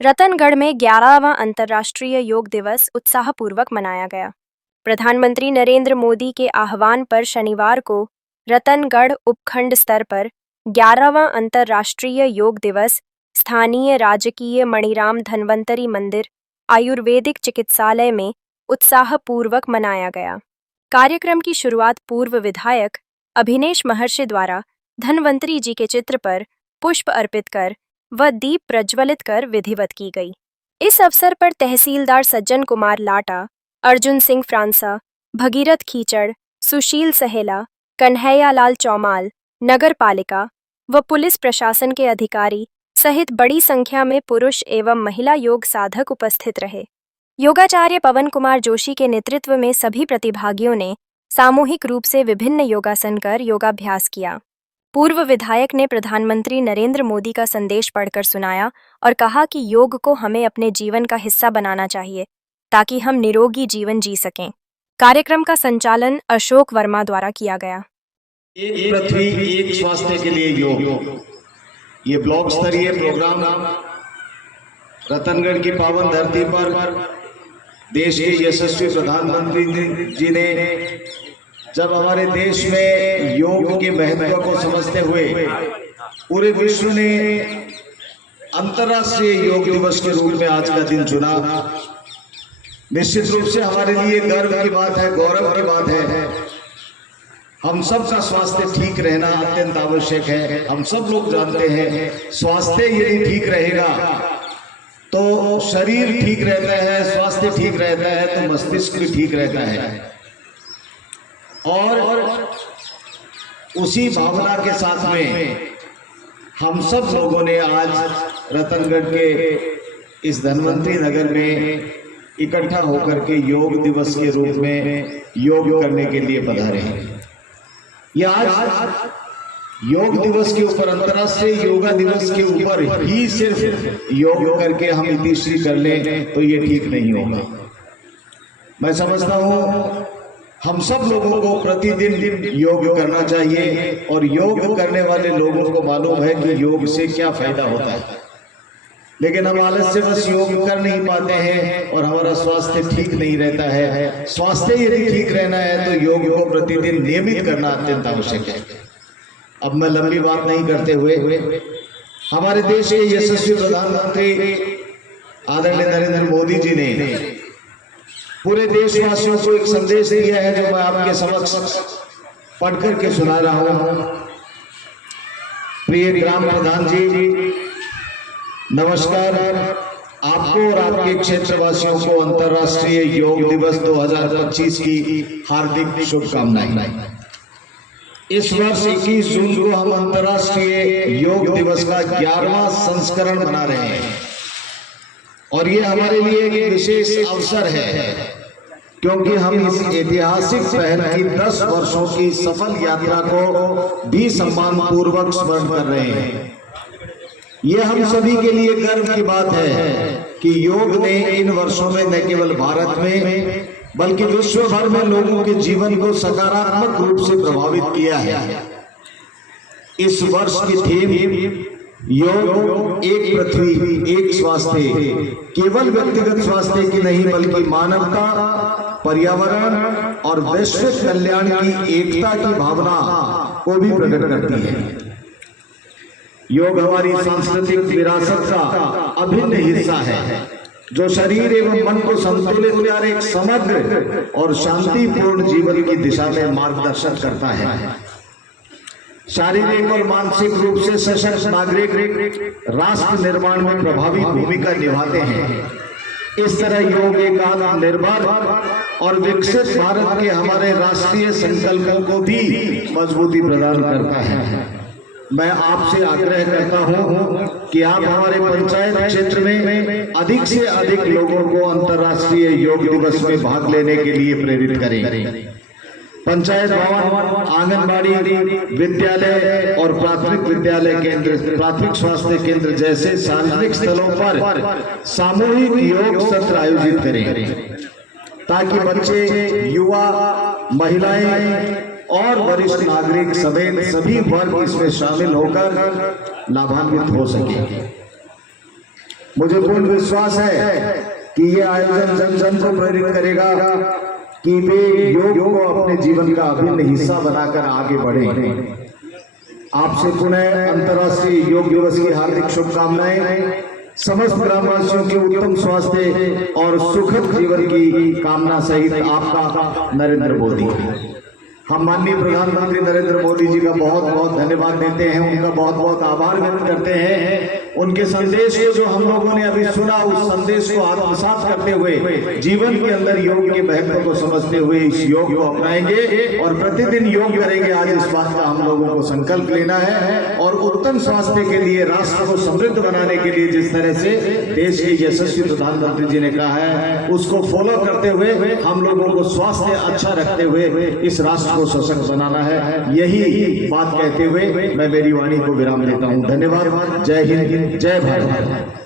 रतनगढ़ में 11वां अंतर्राष्ट्रीय योग दिवस उत्साहपूर्वक मनाया गया। प्रधानमंत्री नरेंद्र मोदी के आह्वान पर शनिवार को रतनगढ़ उपखंड स्तर पर 11वां अंतर्राष्ट्रीय योग दिवस स्थानीय राजकीय मणिराम धन्वंतरी मंदिर आयुर्वेदिक चिकित्सालय में उत्साहपूर्वक मनाया गया। कार्यक्रम की शुरुआत पूर्व विधायक अभिनेश महर्षि द्वारा धन्वंतरी जी के चित्र पर पुष्प अर्पित कर व दीप प्रज्वलित कर विधिवत की गई। इस अवसर पर तहसीलदार सज्जन कुमार लाटा, अर्जुन सिंह फ्रांसा, भगीरथ खीचड़, सुशील सहेला, कन्हैया लाल चौमाल, नगर पालिका व पुलिस प्रशासन के अधिकारी सहित बड़ी संख्या में पुरुष एवं महिला योग साधक उपस्थित रहे। योगाचार्य पवन कुमार जोशी के नेतृत्व में सभी प्रतिभागियों ने सामूहिक रूप से विभिन्न योगासन कर योगाभ्यास किया। पूर्व विधायक ने प्रधानमंत्री नरेंद्र मोदी का संदेश पढ़कर सुनाया और कहा कि योग को हमें अपने जीवन का हिस्सा बनाना चाहिए ताकि हम निरोगी जीवन जी सकें। कार्यक्रम का संचालन अशोक वर्मा द्वारा किया गया। एक पृथ्वी एक स्वास्थ्य के लिए योग, ये ब्लॉक स्तरीय प्रोग्राम रतनगढ़ की पावन धरती पर देश के यशस्वी प्रधानमंत्री जी ने जब हमारे देश में योग के महत्व को समझते हुए पूरे विश्व ने अंतर्राष्ट्रीय योग दिवस के रूप में आज का दिन चुना, निश्चित रूप से हमारे लिए गर्व की बात है, गौरव की बात है। हम सब का स्वास्थ्य ठीक रहना अत्यंत आवश्यक है। हम सब लोग जानते हैं स्वास्थ्य यदि ठीक रहेगा तो शरीर ठीक रहता है, स्वास्थ्य ठीक रहता है तो मस्तिष्क भी ठीक रहता है। और उसी भावना के साथ में हम सब लोगों ने आज रतनगढ़ के इस धन्वंतरी नगर में इकट्ठा होकर के योग दिवस के रूप में योग करने के लिए पधारे हैं। ये आज योग दिवस के ऊपर, अंतर्राष्ट्रीय योगा दिवस के ऊपर ही सिर्फ योग करके हम इतिश्री कर लें तो ये ठीक नहीं होगा। मैं समझता हूँ हम सब लोगों को प्रतिदिन योग करना चाहिए और योग करने वाले लोगों को मालूम है कि योग से क्या फायदा होता है, लेकिन हम आलस से बस योग कर नहीं पाते हैं और हमारा स्वास्थ्य ठीक नहीं रहता है। स्वास्थ्य यदि ठीक रहना है तो योग को प्रतिदिन नियमित करना अत्यंत आवश्यक है। अब मैं लंबी बात नहीं करते हुए हमारे देश के यशस्वी प्रधानमंत्री आदरणीय नरेंद्र मोदी जी ने पूरे देशवासियों को एक संदेश दिया है जो मैं आपके समक्ष पढ़ करके सुना रहा हूं। प्रिय ग्राम प्रधान जी, नमस्कार। आपको और आपके क्षेत्रवासियों को अंतर्राष्ट्रीय योग दिवस 2025 की हार्दिक शुभकामनाएं। इस वर्ष 21 जून को हम अंतर्राष्ट्रीय योग दिवस का 11वां संस्करण मना रहे हैं और ये हमारे लिए एक विशेष अवसर है क्योंकि हम इस ऐतिहासिक पहल की 10 वर्षों की सफल यात्रा को भी सम्मान पूर्वक स्मरण कर रहे हैं। ये हम सभी के लिए गर्व की बात है कि योग ने इन वर्षों में न केवल भारत में बल्कि विश्व भर में लोगों के जीवन को सकारात्मक रूप से प्रभावित किया है। इस वर्ष की थीम योग एक पृथ्वी एक स्वास्थ्य केवल व्यक्तिगत स्वास्थ्य की नहीं बल्कि मानवता, पर्यावरण और वैश्विक कल्याण की एकता की भावना को भी प्रकट करती है। योग हमारी सांस्कृतिक विरासत का अभिन्न हिस्सा है जो शरीर एवं मन को संतुलित कर एक समग्र और शांतिपूर्ण जीवन की दिशा में मार्गदर्शन करता है। शारीरिक और मानसिक रूप से सशक्त नागरिक राष्ट्र निर्माण में प्रभावी भूमिका निभाते हैं। इस तरह योग एक आत्मनिर्भर और विकसित भारत के हमारे राष्ट्रीय संकल्पों को भी मजबूती प्रदान करता है। मैं आपसे आग्रह करता हूं कि आप हमारे पंचायत क्षेत्र में अधिक से अधिक लोगों को अंतर्राष्ट्रीय योग दिवस में भाग लेने के लिए प्रेरित करें। पंचायत भवन, आंगनबाड़ी, विद्यालय और प्राथमिक विद्यालय केंद्र, प्राथमिक स्वास्थ्य केंद्र जैसे सार्वजनिक स्थलों पर सामूहिक योग सत्र आयोजित करें ताकि बच्चे, युवा, महिलाएं और वरिष्ठ नागरिक समेत सभी वर्ग इसमें शामिल होकर लाभान्वित हो सके। मुझे पूर्ण विश्वास है कि ये आयोजन जन जन को प्रेरित करेगा कि वे योग को अपने जीवन का अभिन्न हिस्सा बनाकर आगे बढ़े। आपसे पुनः अंतर्राष्ट्रीय योग दिवस की हार्दिक शुभकामनाएं। समस्त ग्रामवासियों के उत्तम स्वास्थ्य और सुखद जीवन की कामना सहित आपका नरेंद्र मोदी। हम माननीय प्रधानमंत्री नरेंद्र मोदी जी का बहुत बहुत धन्यवाद देते हैं, उनका बहुत बहुत आभार व्यक्त करते हैं। उनके संदेश को जो हम लोगों ने अभी सुना, उस संदेश को आत्मसात करते हुए जीवन के अंदर योग के महत्व को समझते हुए इस योग को अपनाएंगे और प्रतिदिन योग करेंगे। आज इस बात का हम लोगों को संकल्प लेना है और उत्तम स्वास्थ्य के लिए, राष्ट्र को समृद्ध बनाने के लिए जिस तरह से देश के यशस्वी प्रधानमंत्री जी ने कहा है, उसको फॉलो करते हुए हम लोगों को स्वास्थ्य अच्छा रखते हुए इस राष्ट्र को सशक्त बनाना है। यही बात कहते हुए मैं मेरी वाणी को विराम देता हूँ। धन्यवाद। जय हिंद, जय भारत।